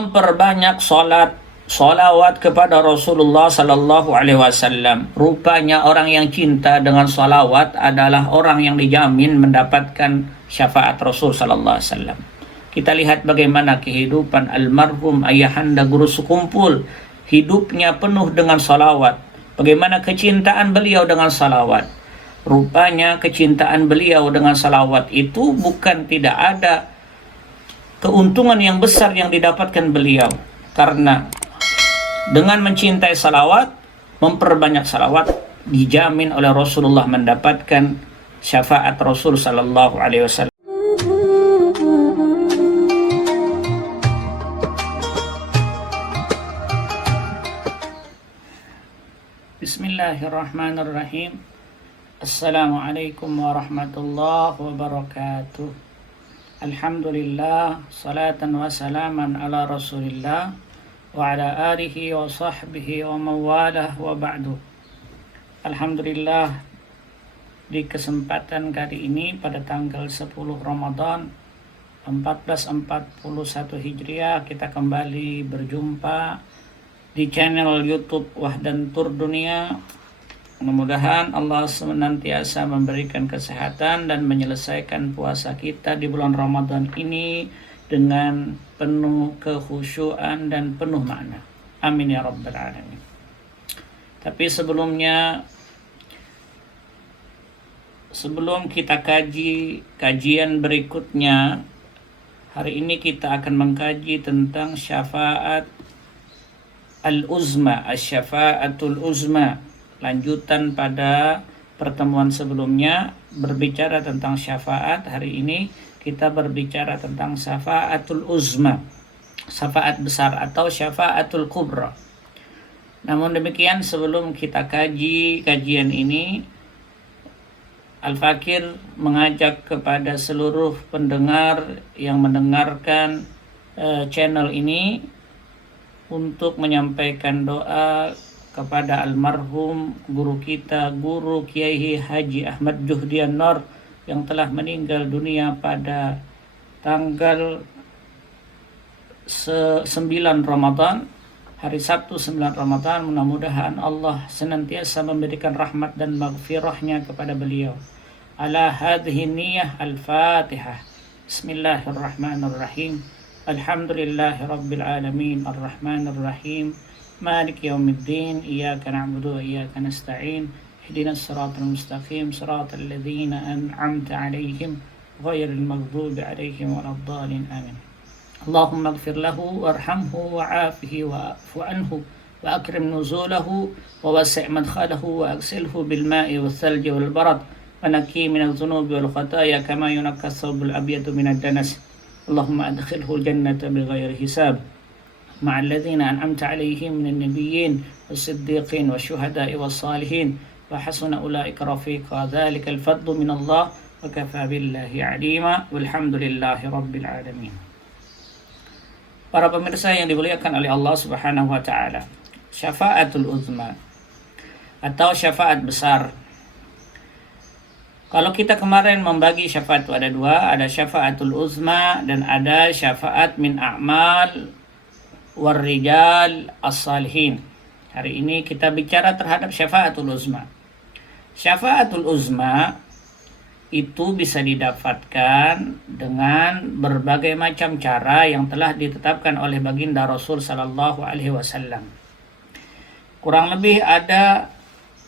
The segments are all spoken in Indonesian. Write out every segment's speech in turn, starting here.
memperbanyak salawat kepada Rasulullah sallallahu alaihi wasallam. Rupanya orang yang cinta dengan salawat adalah orang yang dijamin mendapatkan syafaat Rasul sallallahu alaihi wasallam. Kita lihat bagaimana kehidupan almarhum ayahanda guru sekumpul, hidupnya penuh dengan salawat. Bagaimana kecintaan beliau dengan salawat. Rupanya kecintaan beliau dengan salawat itu bukan tidak ada keuntungan yang besar yang didapatkan beliau, karena dengan mencintai salawat, memperbanyak salawat, dijamin oleh Rasulullah mendapatkan syafaat Rasul sallallahu alaihi wasallam. Bismillahirrahmanirrahim. Assalamualaikum warahmatullahi wabarakatuh. Alhamdulillah, salatan wa salaman ala Rasulillah wa ala alihi wa sahbihi wa mawalah wa ba'du. Alhamdulillah, di kesempatan kali ini pada tanggal 10 Ramadan 1441 Hijriah kita kembali berjumpa di channel YouTube Wahdan Tur Dunia. Mudah-mudahan Allah senantiasa memberikan kesehatan dan menyelesaikan puasa kita di bulan Ramadan ini dengan penuh kekhusyuan dan penuh makna. Amin ya rabbal alamin. Tapi sebelum kita kaji kajian berikutnya, hari ini kita akan mengkaji tentang syafaat al-uzma, asy-syafaatul uzma. Lanjutan pada pertemuan sebelumnya berbicara tentang syafaat. Hari ini kita berbicara tentang syafaatul uzma, syafaat besar atau syafaatul kubra. Namun demikian, sebelum kita kaji kajian ini, Al-Fakir mengajak kepada seluruh pendengar yang mendengarkan channel ini untuk menyampaikan doa kepada almarhum guru kita, Guru Kiai Haji Ahmad Juhdian Nur, yang telah meninggal dunia pada tanggal 9 Ramadan, hari Sabtu 9 Ramadan. Mudah-mudahan Allah senantiasa memberikan rahmat dan maghfirahnya kepada beliau. Ala hadhihi niyyah al-Fatihah. Bismillahirrahmanirrahim. Alhamdulillahi rabbil alamin, arrahmanirrahim, مالك يوم الدين إياك نعبد وإياك نستعين اهدنا الصراط المستقيم صراط الذين أنعمت عليهم غير المغضوب عليهم ولا الضالين آمين. اللهم اغفر له وارحمه وعافه واعف عنه وأكرم نزوله ووسع مدخله وأغسله بالماء والثلج والبرد ونقيه من الذنوب والخطايا كما ينقى الثوب الأبيض من الدنس. اللهم أدخله الجنة بغير حساب مع الذين أنعمت عليهم من النبيين والصديقين والشهداء والصالحين وحسن أولئك رفيقا ذلك الفضل من الله وكفى بالله عليما والحمد لله رب العالمين. Para pemirsa yang dimuliakan oleh Allah Subhanahu wa taala, syafaatul uzma atau syafaat besar. Kalau kita kemarin membagi syafaat itu ada dua, ada syafaatul uzma dan ada syafaat min a'mal warrijal as-salihin. Hari ini kita bicara terhadap syafaatul uzma. Syafaatul uzma itu bisa didapatkan dengan berbagai macam cara yang telah ditetapkan oleh baginda Rasul sallallahu alaihi wasallam. Kurang lebih ada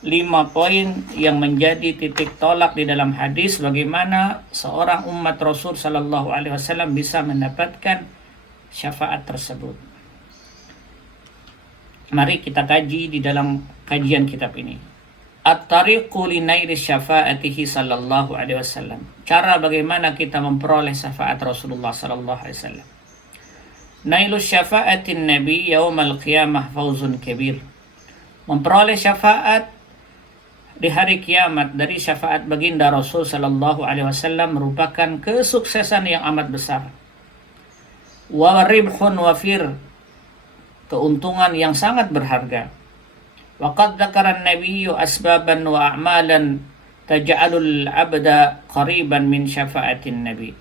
5 poin yang menjadi titik tolak di dalam hadis bagaimana seorang umat Rasul sallallahu alaihi wasallam bisa mendapatkan syafaat tersebut. Mari kita kaji di dalam kajian kitab ini. At-tariqu li naili syafaatihi sallallahu alaihi wasallam. Cara bagaimana kita memperoleh syafaat Rasulullah sallallahu alaihi wasallam. Nailu syafaatin nabi yaumal qiyamah fawzun kabir. Memperoleh syafaat di hari kiamat dari syafaat baginda Rasul sallallahu alaihi wasallam merupakan kesuksesan yang amat besar. Wa ribhun wafir, keuntungan yang sangat berharga. Waqad dzakara an-nabiyyu asbaban wa a'malan taj'alul 'abda qariban min syafaatin nabi.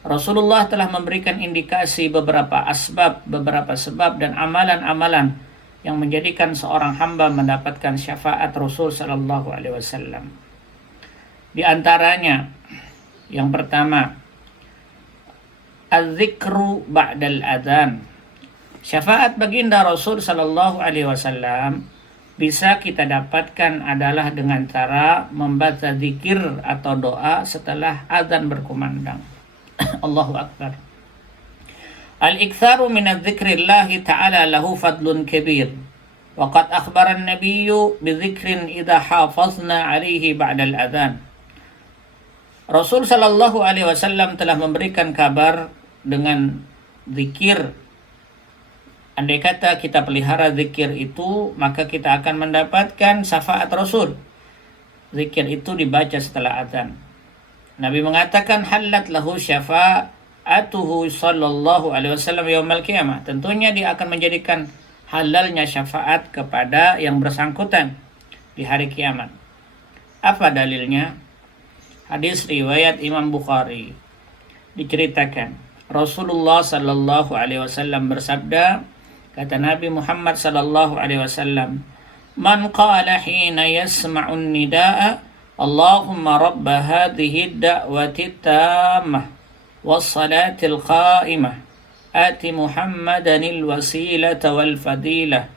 Rasulullah telah memberikan indikasi beberapa sebab dan amalan-amalan yang menjadikan seorang hamba mendapatkan syafaat Rasul sallallahu alaihi wasallam. Di antaranya yang pertama, az-zikru ba'dal adzan. Syafaat baginda Rasul sallallahu alaihi wasallam bisa kita dapatkan adalah dengan cara membaca zikir atau doa setelah azan berkumandang. Allahu Akbar. Al-iktharu min dzikrillahi ta'ala lahu fadlun kabir. Wa qad akhbara an-nabiyyu bi dzikrin idza hafazna 'alaihi ba'da al-adzan. Rasul sallallahu alaihi wasallam telah memberikan kabar dengan zikir. Andai kata kita pelihara zikir itu, maka kita akan mendapatkan syafaat Rasul. Zikir itu dibaca setelah azan. Nabi mengatakan halat lahu syafa'atuhu sallallahu alaihi wasallam yaumal qiyamah. Tentunya dia akan menjadikan halalnya syafaat kepada yang bersangkutan di hari kiamat. Apa dalilnya? Hadis riwayat Imam Bukhari. Diceritakan Rasulullah sallallahu alaihi wasallam bersabda, kata Nabi Muhammad sallallahu alaihi wasallam, "Man qala hina yasma'un nidaa Allahumma rabb hadhihi ad-da'wati at-tammah was-salati al-qa'imah ati Muhammadan al-wasilata wal-fadilah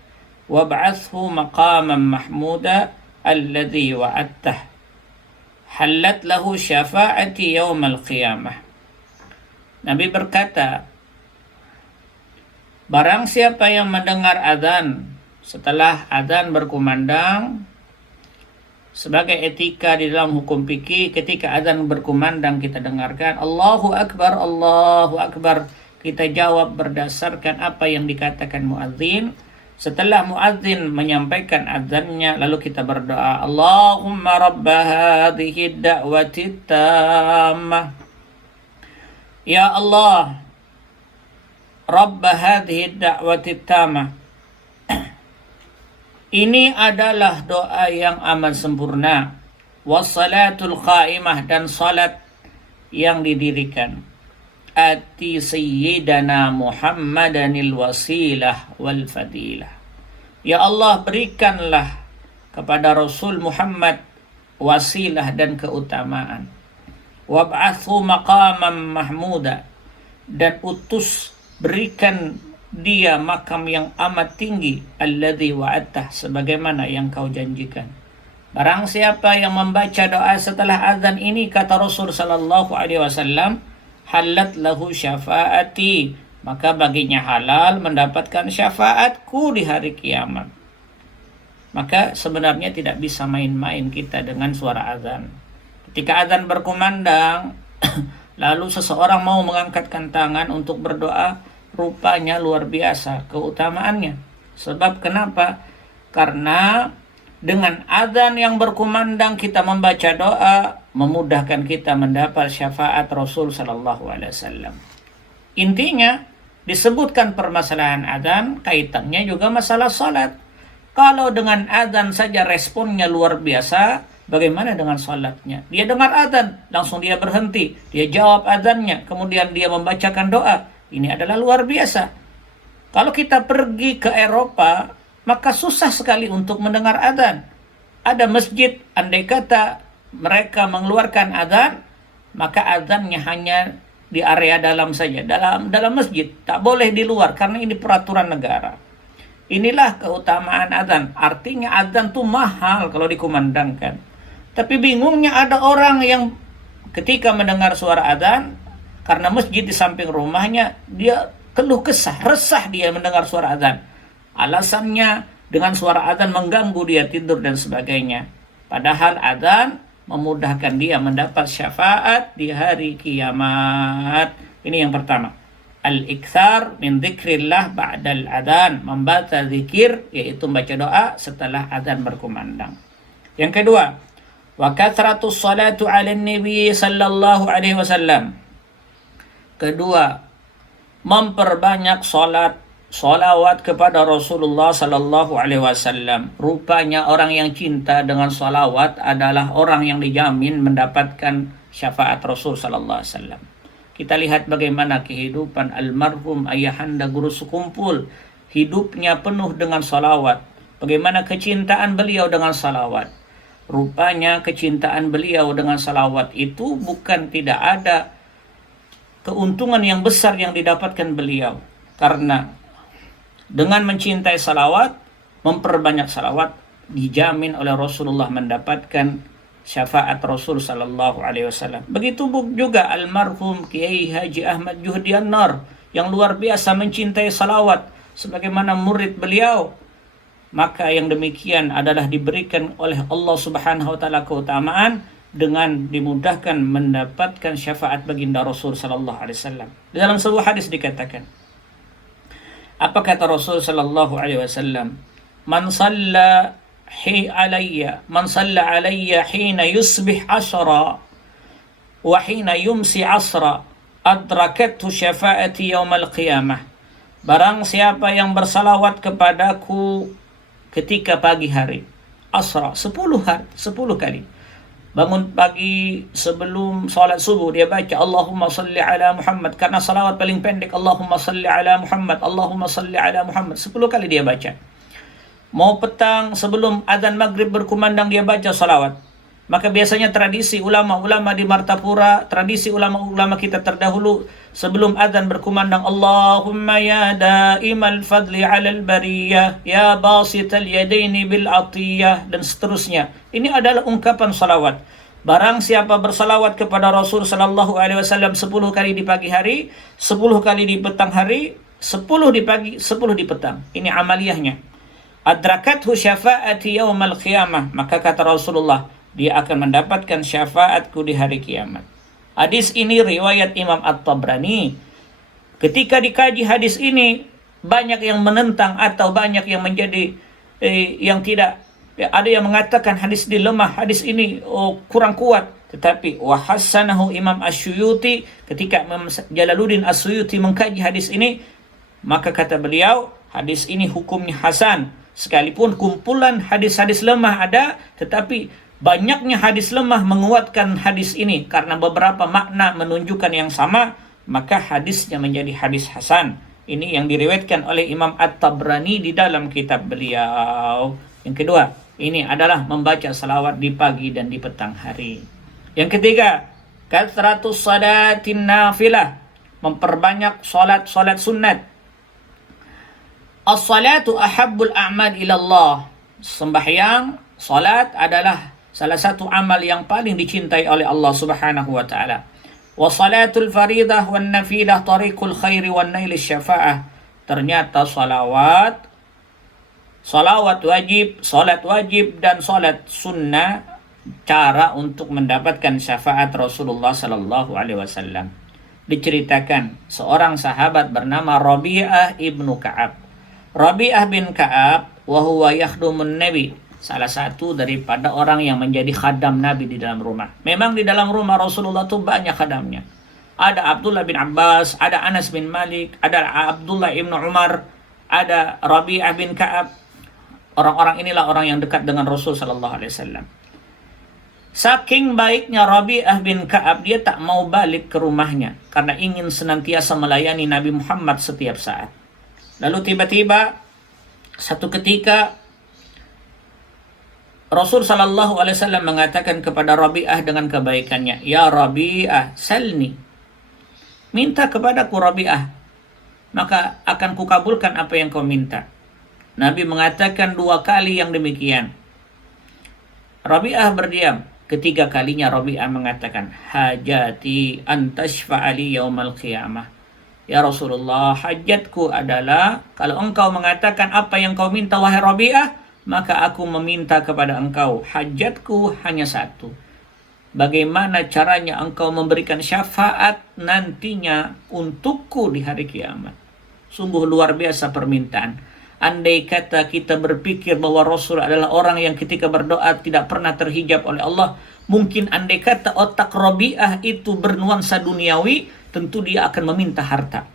wab'athhu maqaman mahmuda alladhi wa'adtah halat lahu syafa'ati yawmal qiyamah." Nabi berkata, barang siapa yang mendengar azan setelah azan berkumandang, sebagai etika di dalam hukum fikih, ketika azan berkumandang kita dengarkan Allahu Akbar, Allahu Akbar. Kita jawab berdasarkan apa yang dikatakan muadzin. Setelah muadzin menyampaikan azannya, lalu kita berdoa, Allahumma rabba hadhihi ad-da'wati tammah. Ya Allah, rabba hadhihi ad-da'wati tammah. Ini adalah doa yang amat sempurna. Wassalatul qa'imah, dan salat yang didirikan. Ati sayyidana Muhammadanil wasilah wal fadilah. Ya Allah, berikanlah kepada Rasul Muhammad wasilah dan keutamaan. Wab'athu maqaman mahmuda, dan berikan dia makam yang amat tinggi, alladzi wa'adtah, sebagaimana yang kau janjikan. Barang siapa yang membaca doa setelah azan ini, kata Rasul sallallahu alaihi wasallam, halat lahu syafaati, maka baginya halal mendapatkan syafaatku di hari kiamat. Maka sebenarnya tidak bisa main-main kita dengan suara azan. Ketika azan berkumandang lalu seseorang mau mengangkatkan tangan untuk berdoa, rupanya luar biasa keutamaannya. Sebab kenapa? Karena dengan azan yang berkumandang kita membaca doa, memudahkan kita mendapat syafaat Rasul sallallahu alaihi wasallam. Intinya disebutkan permasalahan azan, kaitannya juga masalah salat. Kalau dengan azan saja responnya luar biasa, bagaimana dengan salatnya? Dia dengar azan, langsung dia berhenti, dia jawab azannya, kemudian dia membacakan doa. Ini adalah luar biasa. Kalau kita pergi ke Eropa, maka susah sekali untuk mendengar azan. Ada masjid, andai kata mereka mengeluarkan azan, maka azannya hanya di area dalam saja, dalam masjid, tak boleh di luar, karena ini peraturan negara. Inilah keutamaan azan. Artinya azan itu mahal kalau dikumandangkan. Tapi bingungnya ada orang yang ketika mendengar suara azan, karena masjid di samping rumahnya, dia keluh kesah, resah dia mendengar suara azan. Alasannya dengan suara azan mengganggu dia tidur dan sebagainya. Padahal azan memudahkan dia mendapat syafaat di hari kiamat. Ini yang pertama. Al-ikthar min dzikrillah ba'dal adzan, membaca zikir, yaitu membaca doa setelah azan berkumandang. Yang kedua, wa kathratus salatu 'alan nabi sallallahu alaihi wasallam. Kedua, memperbanyak salawat kepada Rasulullah sallallahu alaihi wasallam. Rupanya orang yang cinta dengan salawat adalah orang yang dijamin mendapatkan syafaat Rasul sallallahu alaihi wasallam. kita lihat bagaimana kehidupan almarhum ayahanda guru sekumpul. Hidupnya penuh dengan salawat. Bagaimana kecintaan beliau dengan salawat. Rupanya kecintaan beliau dengan salawat itu bukan tidak ada keuntungan yang besar yang didapatkan beliau. Karena dengan mencintai salawat, memperbanyak salawat, dijamin oleh Rasulullah mendapatkan syafaat Rasul sallallahu alaihi wasallam. Begitu juga almarhum Kiai Haji Ahmad Juhdi An-Nar yang luar biasa mencintai salawat sebagaimana murid beliau. Maka yang demikian adalah diberikan oleh Allah Subhanahu wa taala keutamaan dengan dimudahkan mendapatkan syafaat baginda Rasul sallallahu alaihi wasallam. Di dalam sebuah hadis dikatakan, apa kata Rasul sallallahu alaihi wasallam? Man salla alayya hina yusbih asra wa hina yumsi asra adrakathu syafaati yaumal qiyamah. Barang siapa yang bersalawat kepadaku ketika pagi hari, asra 10 kali. Bangun pagi sebelum salat subuh dia baca Allahumma salli ala Muhammad, karena salawat paling pendek Allahumma salli ala Muhammad, Allahumma salli ala Muhammad, 10 kali dia baca. Mau petang sebelum azan maghrib berkumandang dia baca salawat. Maka biasanya tradisi ulama-ulama di Martapura, tradisi ulama-ulama kita terdahulu, sebelum azan berkumandang Allahumma ya daimal fadli alal bariyah, ya basital yadaini bil atiyah, dan seterusnya. Ini adalah ungkapan salawat. Barang siapa bersalawat kepada Rasul sallallahu alaihi wasallam 10 kali di pagi hari, 10 kali di petang hari, 10 di pagi, 10 di petang. Ini amaliyahnya. Adrakathu syafaati yaumal qiyamah, maka kata Rasulullah, dia akan mendapatkan syafaatku di hari kiamat. Hadis ini riwayat Imam At-Tabrani. Ketika dikaji hadis ini, banyak yang menentang atau banyak yang menjadi yang tidak, ada yang mengatakan hadis ini lemah, hadis ini kurang kuat. Tetapi wahassanahu Imam Asyuyuti, ketika Imam Jalaluddin Asyuyuti mengkaji hadis ini, maka kata beliau, hadis ini hukumnya hasan. Sekalipun kumpulan hadis-hadis lemah ada, tetapi banyaknya hadis lemah menguatkan hadis ini karena beberapa makna menunjukkan yang sama, maka hadisnya menjadi hadis hasan. Ini yang diriwayatkan oleh Imam At-Tabrani di dalam kitab beliau. Yang kedua, ini adalah membaca salawat di pagi dan di petang hari. Yang ketiga, kathratus salatin nafilah, memperbanyak salat sunat. As-salatu ahabbul a'mal ilallah. Sembahyang, salat adalah salah satu amal yang paling dicintai oleh Allah Subhanahu wa taala. Wa salatul faridah wan nafilah tariqul khairi wan nail syafa'ah. Ternyata salat wajib, salat wajib dan salat sunnah cara untuk mendapatkan syafaat Rasulullah sallallahu alaihi wasallam. Diceritakan seorang sahabat bernama Rabi'ah ibnu Ka'ab. Rabi'ah bin Ka'ab wa huwa yakhdumun Nabi, salah satu daripada orang yang menjadi khadam Nabi di dalam rumah. Memang di dalam rumah Rasulullah itu banyak khadamnya. Ada Abdullah bin Abbas, ada Anas bin Malik, ada Abdullah ibn Umar, ada Rabi'ah bin Ka'ab. Orang-orang inilah orang yang dekat dengan Rasul sallallahu alaihi wasallam. Saking baiknya Rabi'ah bin Ka'ab, dia tak mau balik ke rumahnya karena ingin senantiasa melayani Nabi Muhammad setiap saat. Lalu tiba-tiba satu ketika Rasul sallallahu alaihi wasallam mengatakan kepada Rabi'ah dengan kebaikannya, "Ya Rabi'ah, salni." Minta kepadaku Rabi'ah, maka akan kukabulkan apa yang kau minta. Nabi mengatakan 2 kali yang demikian. Rabi'ah berdiam. Ketiga kalinya Rabi'ah mengatakan, "Hajati antashfa'ali yaumal qiyamah." Ya Rasulullah, hajatku adalah kalau engkau mengatakan apa yang kau minta wahai Rabi'ah, maka aku meminta kepada engkau. Hajatku hanya satu. Bagaimana caranya engkau memberikan syafaat nantinya untukku di hari kiamat. Sungguh luar biasa permintaan. Andai kata kita berpikir bahwa Rasul adalah orang yang ketika berdoa tidak pernah terhijab oleh Allah, mungkin andai kata otak Rabi'ah itu bernuansa duniawi, tentu dia akan meminta harta.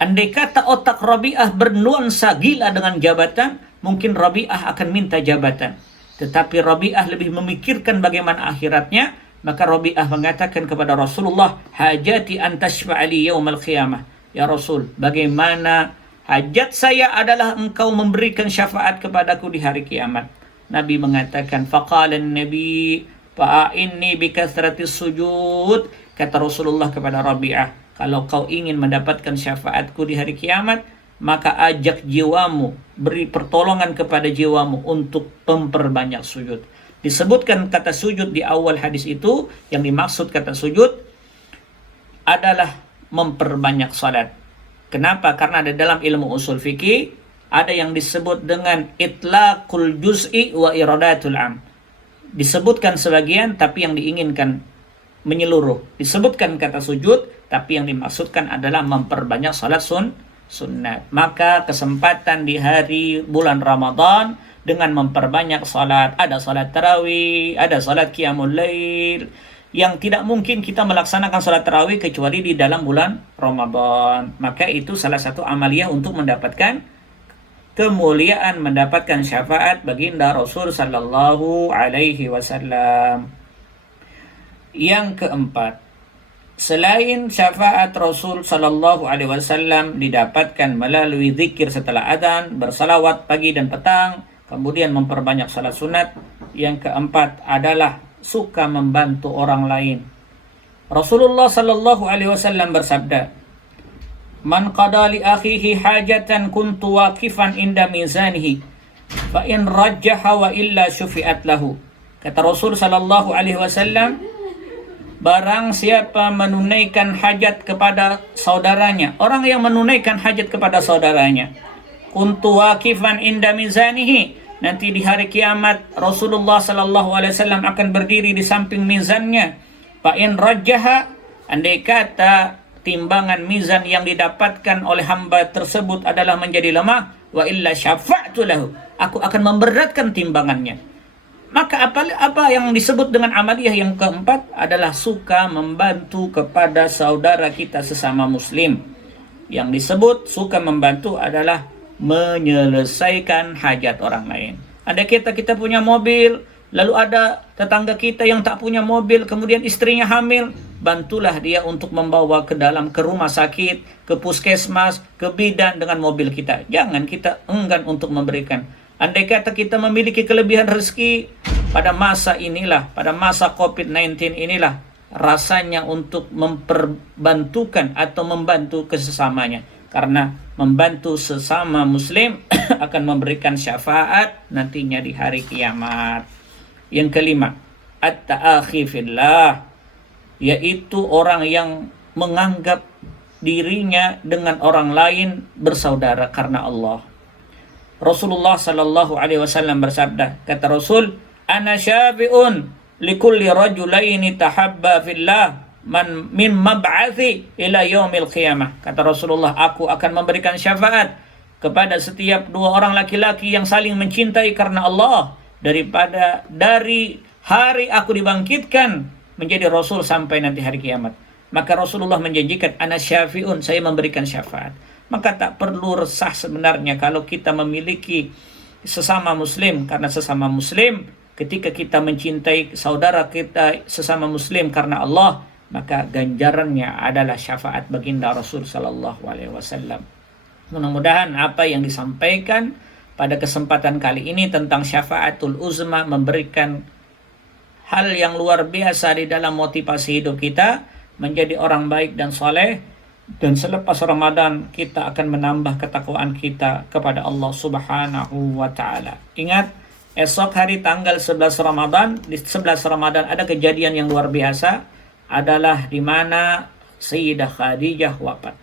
Andai kata otak Rabi'ah bernuansa gila dengan jabatan, mungkin Rabi'ah akan minta jabatan. Tetapi Rabi'ah lebih memikirkan bagaimana akhiratnya, Maka Rabi'ah mengatakan kepada Rasulullah, hajati an tashfa'ali yaumal qiyamah. Ya Rasul, bagaimana hajat saya adalah engkau memberikan syafaat kepadaku di hari kiamat. Nabi mengatakan, faqala Nabi fa'inni bikathratis sujud. Kata Rasulullah kepada Rabi'ah, kalau kau ingin mendapatkan syafaatku di hari kiamat, maka ajak jiwamu, beri pertolongan kepada jiwamu untuk memperbanyak sujud. Disebutkan kata sujud di awal hadis itu, yang dimaksud kata sujud adalah memperbanyak salat. Kenapa? Karena ada dalam ilmu usul fikih ada yang disebut dengan itlaqul juz'i wa iradatul am. Disebutkan sebagian tapi yang diinginkan menyeluruh. Disebutkan kata sujud tapi yang dimaksudkan adalah memperbanyak salat sunnat. Maka kesempatan di hari bulan Ramadan dengan memperbanyak salat, ada salat tarawih, ada salat qiyamul lail, yang tidak mungkin kita melaksanakan salat tarawih kecuali di dalam bulan Ramadan. Maka itu salah satu amaliyah untuk mendapatkan kemuliaan, mendapatkan syafaat baginda Rasul sallallahu alaihi wasallam. Yang keempat, selain syafaat Rasul sallallahu alaihi wasallam didapatkan melalui zikir setelah adzan, bersalawat pagi dan petang, kemudian memperbanyak salat sunat. Yang keempat adalah suka membantu orang lain. Rasulullah sallallahu alaihi wasallam bersabda, "Man qada li akhihi hajatan kuntu waqifan inda mizanihi, fa in rajjaha wa illa syufi'at lahu." Kata Rasul sallallahu alaihi wasallam, barang siapa menunaikan hajat kepada saudaranya, orang yang menunaikan hajat kepada saudaranya, kuntu waqifan inda mizanihi, nanti di hari kiamat Rasulullah sallallahu alaihi wasallam akan berdiri di samping mizannya. Fa in rajjaha, andai kata timbangan mizan yang didapatkan oleh hamba tersebut adalah menjadi lemah, wa illa syafa'tu lahu, aku akan memberatkan timbangannya. Maka apa yang disebut dengan amaliyah yang keempat adalah suka membantu kepada saudara kita sesama muslim. Yang disebut suka membantu adalah menyelesaikan hajat orang lain. Ada kita punya mobil, lalu ada tetangga kita yang tak punya mobil, kemudian istrinya hamil, bantulah dia untuk membawa ke rumah sakit, ke puskesmas, ke bidan dengan mobil kita. Jangan kita enggan untuk memberikan. Andai kata kita memiliki kelebihan rezeki pada masa inilah, pada masa COVID-19 inilah, rasanya untuk memperbantukan atau membantu kesesamanya. Karena membantu sesama muslim akan memberikan syafaat nantinya di hari kiamat. Yang kelima, at-ta'akhi fillah, yaitu orang yang menganggap dirinya dengan orang lain bersaudara karena Allah. Rasulullah sallallahu alaihi wasallam bersabda, kata Rasul, "Ana syafi'un likulli rajulaini tahabba fillah min mab'athi ila yaumil qiyamah." Kata Rasulullah, aku akan memberikan syafaat kepada setiap dua orang laki-laki yang saling mencintai karena Allah dari hari aku dibangkitkan menjadi Rasul sampai nanti hari kiamat. Maka Rasulullah menjanjikan, ana syafi'un, saya memberikan syafaat. Maka tak perlu resah sebenarnya kalau kita memiliki sesama muslim, karena sesama muslim ketika kita mencintai saudara kita sesama muslim karena Allah, maka ganjarannya adalah syafaat baginda Rasul sallallahu alaihi wasallam. Mudah-mudahan apa yang disampaikan pada kesempatan kali ini tentang syafaatul uzma memberikan hal yang luar biasa di dalam motivasi hidup kita menjadi orang baik dan soleh, dan selepas Ramadan kita akan menambah ketakwaan kita kepada Allah Subhanahu wa taala. Ingat, esok hari tanggal 11 Ramadan, di 11 Ramadan ada kejadian yang luar biasa, adalah di mana Sayyidah Khadijah wafat.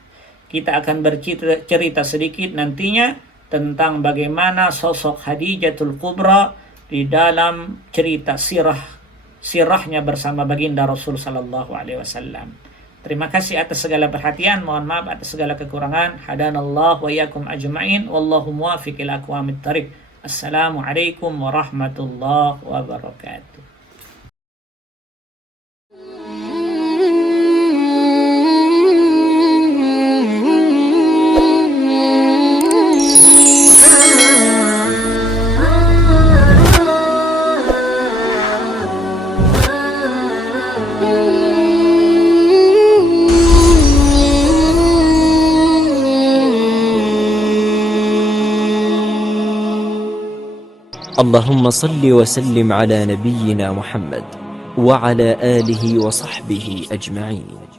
Kita akan bercerita sedikit nantinya tentang bagaimana sosok Khadijatul Kubra di dalam cerita sirahnya bersama baginda Rasul sallallahu alaihi wasallam. Terima kasih atas segala perhatian, mohon maaf atas segala kekurangan. Hadanallah wa iyyakum ajma'in, wallahu muwaffiq ila aqwamit thariq. Assalamualaikum warahmatullahi wabarakatuh. اللهم صل وسلم على نبينا محمد وعلى آله وصحبه أجمعين.